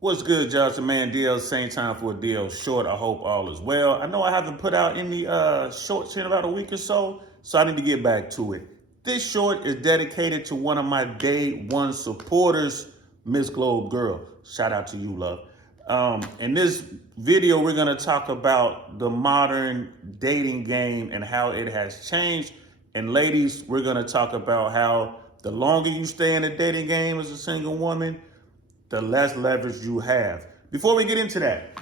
What's good, Johnson Man? DL, same time for a DL short. I hope all is well. I know I haven't put out any shorts in about a week or so I need to get back to it. This short is dedicated to one of my day one supporters, Miss Globe Girl. Shout out to you, love. In this video, we're going to talk about the modern dating game and how it has changed. And ladies, we're going to talk about how the longer you stay in the dating game as a single woman, the less leverage you have. Before we get into that,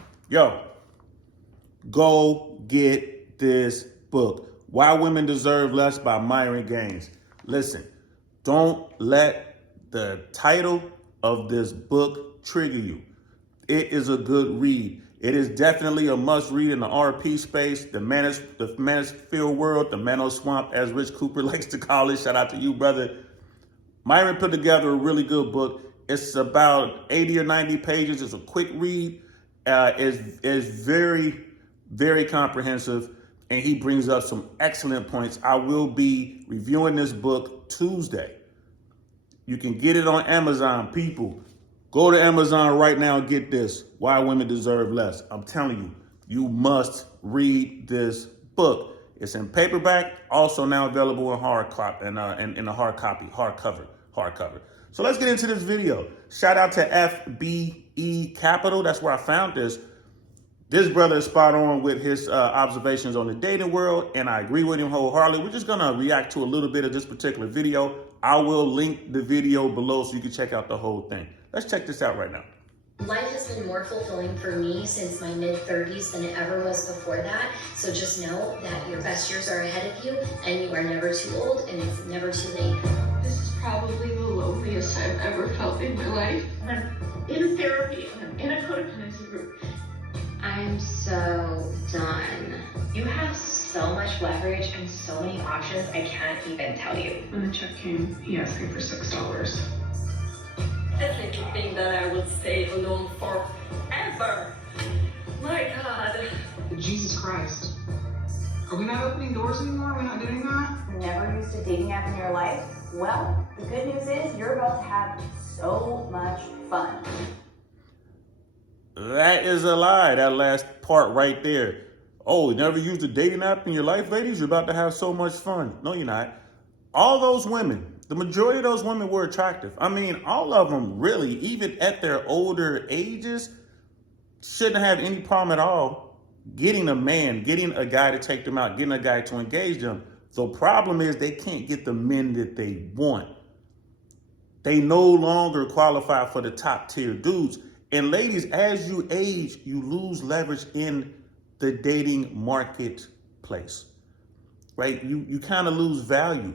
go get this book, Why Women Deserve Less by Myron Gaines. Listen, don't let the title of this book trigger you. It is a good read. It is definitely a must read in the RP space, the manosphere world, the mano swamp, as Rich Cooper likes to call it. Shout out to you, brother. Myron put together a really good book. It's about 80 or 90 pages. It's a quick read. It's very, very comprehensive, and he brings up some excellent points. I will be reviewing this book Tuesday. You can get it on Amazon, people. Go to Amazon right now and get this, Why Women Deserve Less. I'm telling you, you must read this book. It's in paperback, also now available in hardcover. So let's get into this video. Shout out to FBE Capital. That's where I found this. This brother is spot on with his observations on the dating world, and I agree with him wholeheartedly. We're just gonna react to a little bit of this particular video. I will link the video below so you can check out the whole thing. Let's check this out right now. Life has been more fulfilling for me since my mid-30s than it ever was before that. So just know that your best years are ahead of you, and you are never too old, and it's never too late. This is probably the loneliest I've ever felt in my life. I'm in therapy and I'm in a codependency group. I'm so done. You have so much leverage and so many options, I can't even tell you. When the check came, he asked me for $6. Definitely think that I would stay alone forever. My God. Jesus Christ. Are we not opening doors anymore? Are we not doing that? Never used a dating app in your life? Well, the good news is you're about to have so much fun. That is a lie, that last part right there. Oh, you never used a dating app in your life, ladies? You're about to have so much fun. No, you're not. All those women, the majority of those women were attractive. I mean, all of them really, even at their older ages, shouldn't have any problem at all getting a man, getting a guy to take them out, getting a guy to engage them. The problem is they can't get the men that they want. They no longer qualify for the top tier dudes. And ladies, as you age, you lose leverage in the dating marketplace, right? You kind of lose value,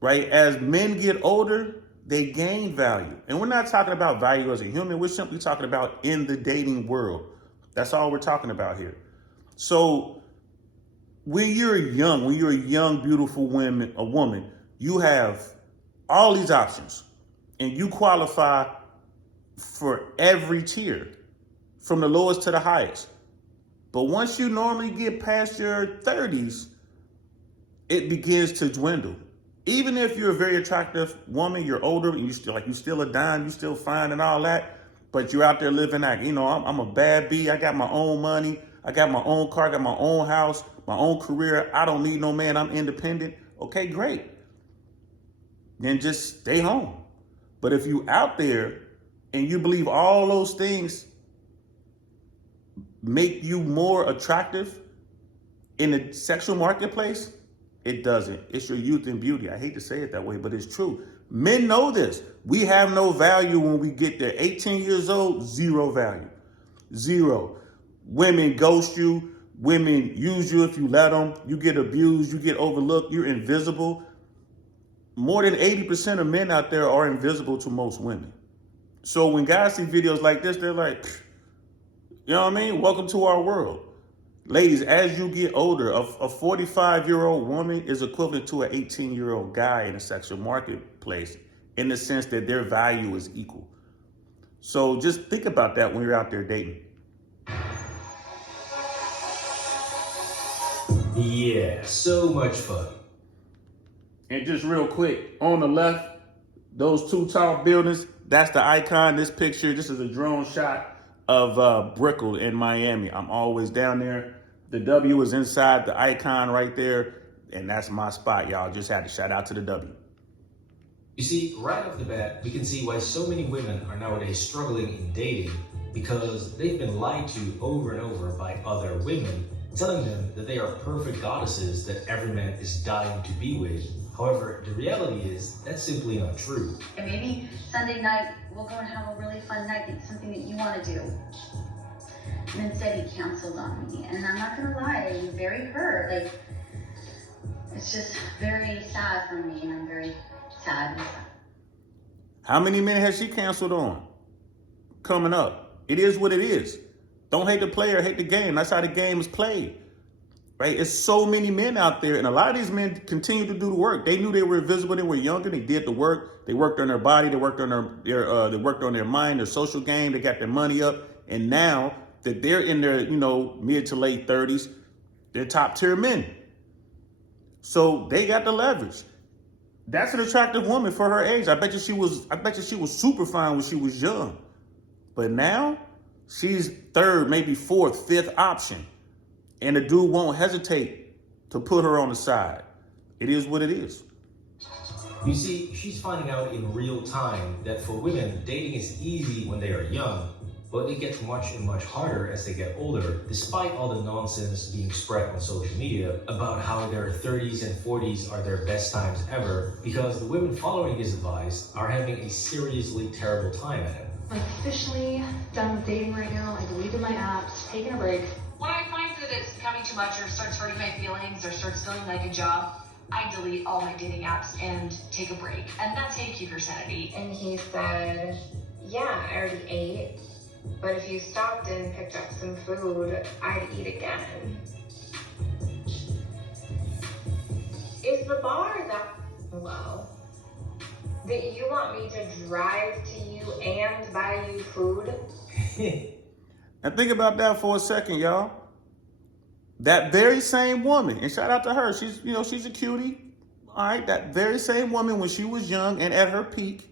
right? As men get older, they gain value. And we're not talking about value as a human. We're simply talking about in the dating world. That's all we're talking about here. So when you're young, when you're a young, beautiful woman, you have all these options and you qualify for every tier from the lowest to the highest. But once you normally get past your 30s, it begins to dwindle. Even if you're a very attractive woman, you're older, and you still a dime, you still fine and all that, but you're out there living like, I'm a bad bee. I got my own money. I got my own car, I got my own house, my own career. I don't need no man. I'm independent. Okay, great. Then just stay home. But if you out there and you believe all those things make you more attractive in the sexual marketplace, it doesn't. It's your youth and beauty. I hate to say it that way, but it's true. Men know this. We have no value when we get there. 18 years old, zero value. Zero. Women ghost you. Women use you if you let them. You get abused. You get overlooked. You're invisible. More than 80% of men out there are invisible to most women. So when guys see videos like this, they're like, you know what I mean? Welcome to our world. Ladies, as you get older, a 45-year-old woman is equivalent to an 18-year-old guy in the sexual marketplace in the sense that their value is equal. So just think about that when you're out there dating. Yeah, so much fun. And just real quick, on the left, Those two tall buildings, that's the icon. This picture, this is a drone shot of Brickell in Miami. I'm always down there. The W is inside the icon right there, and that's my spot, y'all. Just had to shout out to the W. You see, right off the bat, we can see why so many women are nowadays struggling in dating, because they've been lied to over and over by other women, telling them that they are perfect goddesses that every man is dying to be with. However, the reality is that's simply not true. And maybe Sunday night we'll go and have a really fun night, that's something that you want to do. And instead he canceled on me, and I'm not gonna lie, I'm very hurt. Like, it's just very sad for me, and I'm very sad. How many men has she canceled on? Coming up. It is what it is. Don't hate the player, hate the game. That's how the game is played. Right? It's so many men out there, and a lot of these men continue to do the work. They knew they were invisible, they were younger, they did the work. They worked on their body, they worked on they worked on their mind, their social game, they got their money up. And now that they're in their, mid to late 30s, they're top tier men. So they got the leverage. That's an attractive woman for her age. I bet you she was super fine when she was young. But now she's third, maybe fourth, fifth option. And the dude won't hesitate to put her on the side. It is what it is. You see, she's finding out in real time that for women, dating is easy when they are young, but it gets much and much harder as they get older, despite all the nonsense being spread on social media about how their 30s and 40s are their best times ever, because the women following this advice are having a seriously terrible time at it. I'm officially done with dating right now. I deleted my apps, taking a break. When I find that it's becoming too much or starts hurting my feelings or starts feeling like a job, I delete all my dating apps and take a break. And that's how you keep your sanity. And he said, yeah, I already ate, but if you stopped and picked up some food, I'd eat again. Is the bar that low that you want me to drive to you and buy you food? And think about that for a second, y'all. That very same woman, and shout out to her, she's a cutie. All right, that very same woman when she was young and at her peak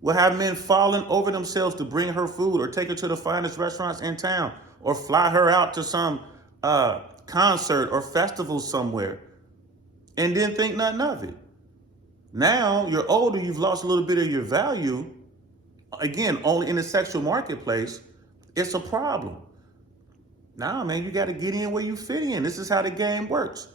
will have men falling over themselves to bring her food or take her to the finest restaurants in town or fly her out to some concert or festival somewhere and then think nothing of it. Now you're older, you've lost a little bit of your value. Again, only in the sexual marketplace, it's a problem. Nah, man, you got to get in where you fit in. This is how the game works.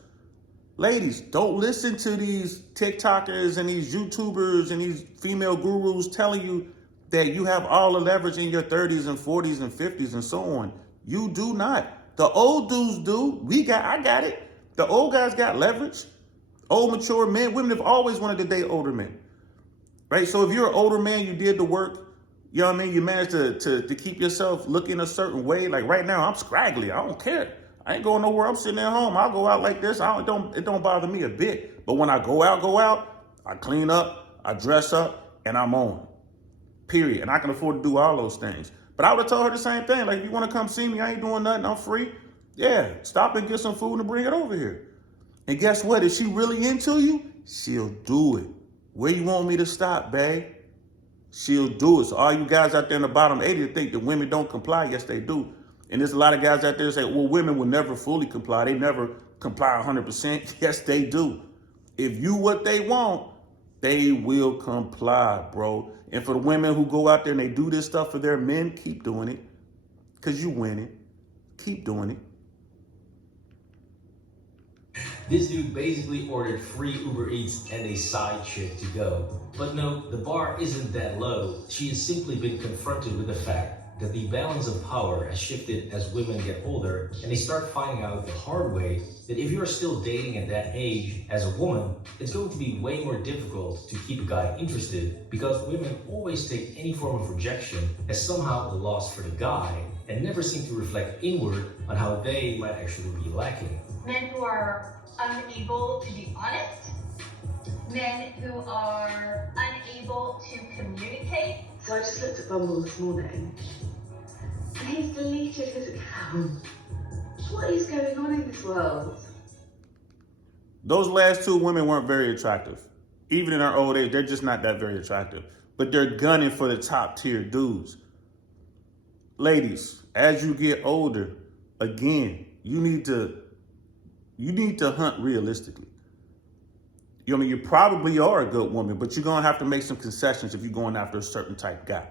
Ladies, don't listen to these TikTokers and these YouTubers and these female gurus telling you that you have all the leverage in your 30s and 40s and 50s and so on. You do not. The old dudes do. I got it. The old guys got leverage. Old, mature men. Women have always wanted to date older men. Right? So if you're an older man, you did the work. You know what I mean? You managed to keep yourself looking a certain way. Like right now, I'm scraggly. I don't care. I ain't going nowhere. I'm sitting at home. I'll go out like this. It don't bother me a bit. But when I go out, I clean up, I dress up, and I'm on. Period. And I can afford to do all those things. But I would have told her the same thing. Like, if you want to come see me, I ain't doing nothing. I'm free. Yeah, stop and get some food and bring it over here. And guess what? If she really into you, she'll do it. Where you want me to stop, babe? She'll do it. So all you guys out there in the bottom 80 that think that women don't comply, yes, they do. And there's a lot of guys out there that say, well, women will never fully comply. They never comply 100%. Yes, they do. If you what they want, they will comply, bro. And for the women who go out there and they do this stuff for their men, keep doing it. Because you winning. Keep doing it. This dude basically ordered free Uber Eats and a side chick to go. But no, the bar isn't that low. She has simply been confronted with the fact that the balance of power has shifted as women get older, and they start finding out the hard way that if you're still dating at that age as a woman, it's going to be way more difficult to keep a guy interested, because women always take any form of rejection as somehow a loss for the guy and never seem to reflect inward on how they might actually be lacking. Men who are unable to be honest, men who are unable to communicate. So I just looked at Bumble this morning, and he's deleted his account. What is going on in this world? Those last two women weren't very attractive. even in our old age, they're just not that very attractive. But they're gunning for the top tier dudes. Ladies, as you get older, again, you need to hunt realistically. You know what I mean? You probably are a good woman, but you're gonna have to make some concessions if you're going after a certain type guy.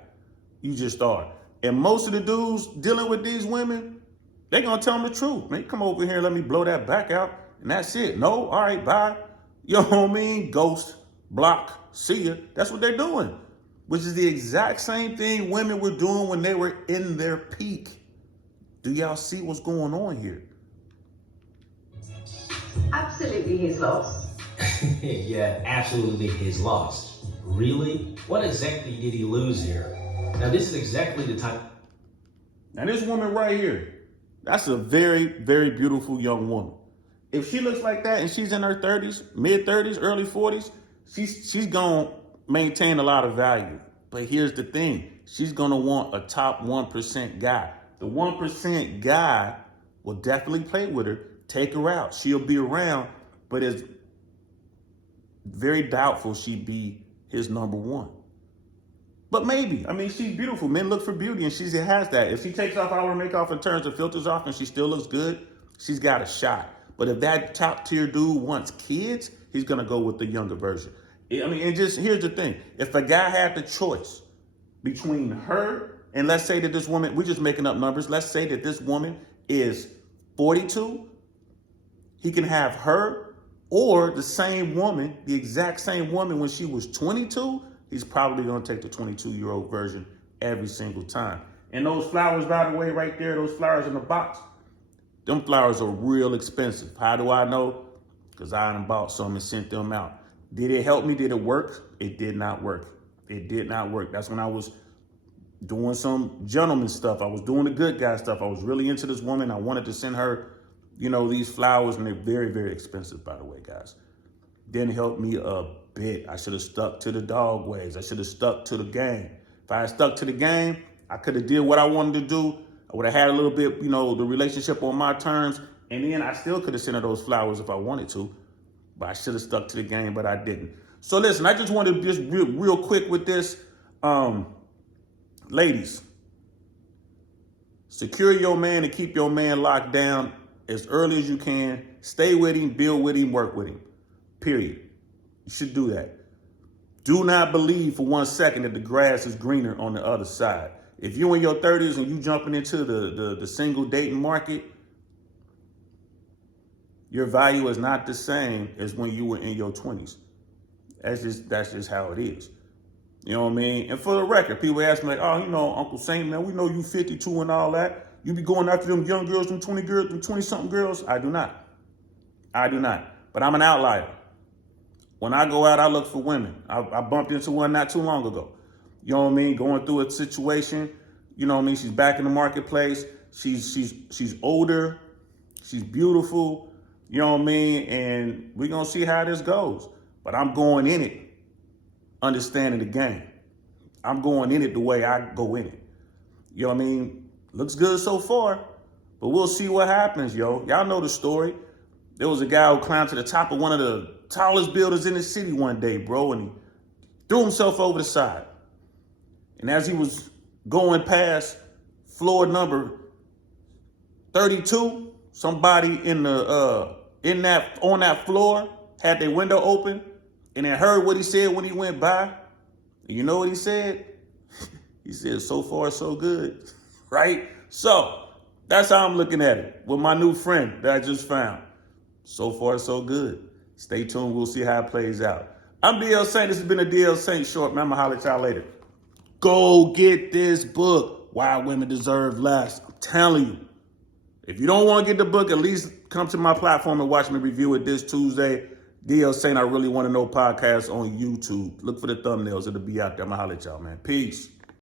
You just are. And most of the dudes dealing with these women, they're gonna tell them the truth. Man, come over here and let me blow that back out, and that's it. No, all right, bye. You know what I mean? Ghost, block, see ya. That's what they're doing, which is the exact same thing women were doing when they were in their peak. Do y'all see what's going on here? Absolutely his loss. Yeah, absolutely his loss. Really? What exactly did he lose here? Now, this is exactly the type. Now, this woman right here, that's a very, very beautiful young woman. If she looks like that and she's in her 30s, mid 30s, early 40s, she's going to maintain a lot of value. But here's the thing. She's going to want a top 1% guy. The 1% guy will definitely play with her, take her out. She'll be around, but it's very doubtful she'd be his number one. But maybe. I mean, she's beautiful. Men look for beauty, and she has that. If she takes off all her makeup and turns the filters off and she still looks good, she's got a shot. But if that top tier dude wants kids, he's going to go with the younger version. I mean, and just here's the thing. If a guy had the choice between her and let's say that this woman, we're just making up numbers. Let's say that this woman is 42. He can have her or the same woman, the exact same woman when she was 22. He's probably going to take the 22-year-old version every single time. And those flowers, by the way, right there, those flowers in the box, them flowers are real expensive. How do I know? Because I done bought some and sent them out. Did it help me? Did it work? It did not work. It did not work. That's when I was doing some gentleman stuff. I was doing the good guy stuff. I was really into this woman. I wanted to send her, you know, these flowers, and they're very, very expensive, by the way, guys. Didn't help me a bit. I should have stuck to the dog ways. I should have stuck to the game. If I had stuck to the game, I could have did what I wanted to do. I would have had a little bit, you know, the relationship on my terms, and then I still could have sent her those flowers if I wanted to, but I should have stuck to the game, but I didn't. So listen, I just wanted to just real quick with this. Ladies, secure your man and keep your man locked down as early as you can. Stay with him, build with him, work with him. Period. You should do that. Do not believe for 1 second that the grass is greener on the other side. If you're in your 30s and you jumping into the single dating market, your value is not the same as when you were in your 20s. That's just how it is. You know what I mean? And for the record, people ask me like, oh, you know, Uncle Saint, man, we know you 52 and all that. You be going after them young girls, them 20 girls, them 20-something girls. I do not. I do not. But I'm an outlier. When I go out, I look for women. I bumped into one not too long ago. You know what I mean? Going through a situation. You know what I mean? She's back in the marketplace. She's older. She's beautiful. You know what I mean? And we're going to see how this goes. But I'm going in it, understanding the game. I'm going in it the way I go in it. You know what I mean? Looks good so far, but we'll see what happens, yo. Y'all know the story. There was a guy who climbed to the top of one of the tallest buildings in the city one day, bro, and he threw himself over the side. And as he was going past floor number 32, somebody on that floor had their window open and then heard what he said when he went by. And you know what he said? He said, so far, so good, right? So that's how I'm looking at it with my new friend that I just found. So far, so good. Stay tuned. We'll see how it plays out. I'm DL Saint. This has been a DL Saint short, man. I'm going to holler at y'all later. Go get this book, Why Women Deserve Less. I'm telling you. If you don't want to get the book, at least come to my platform and watch me review it this Tuesday. DL Saint, I Really Want to Know podcast on YouTube. Look for the thumbnails. It'll be out there. I'm going to holler at y'all, man. Peace.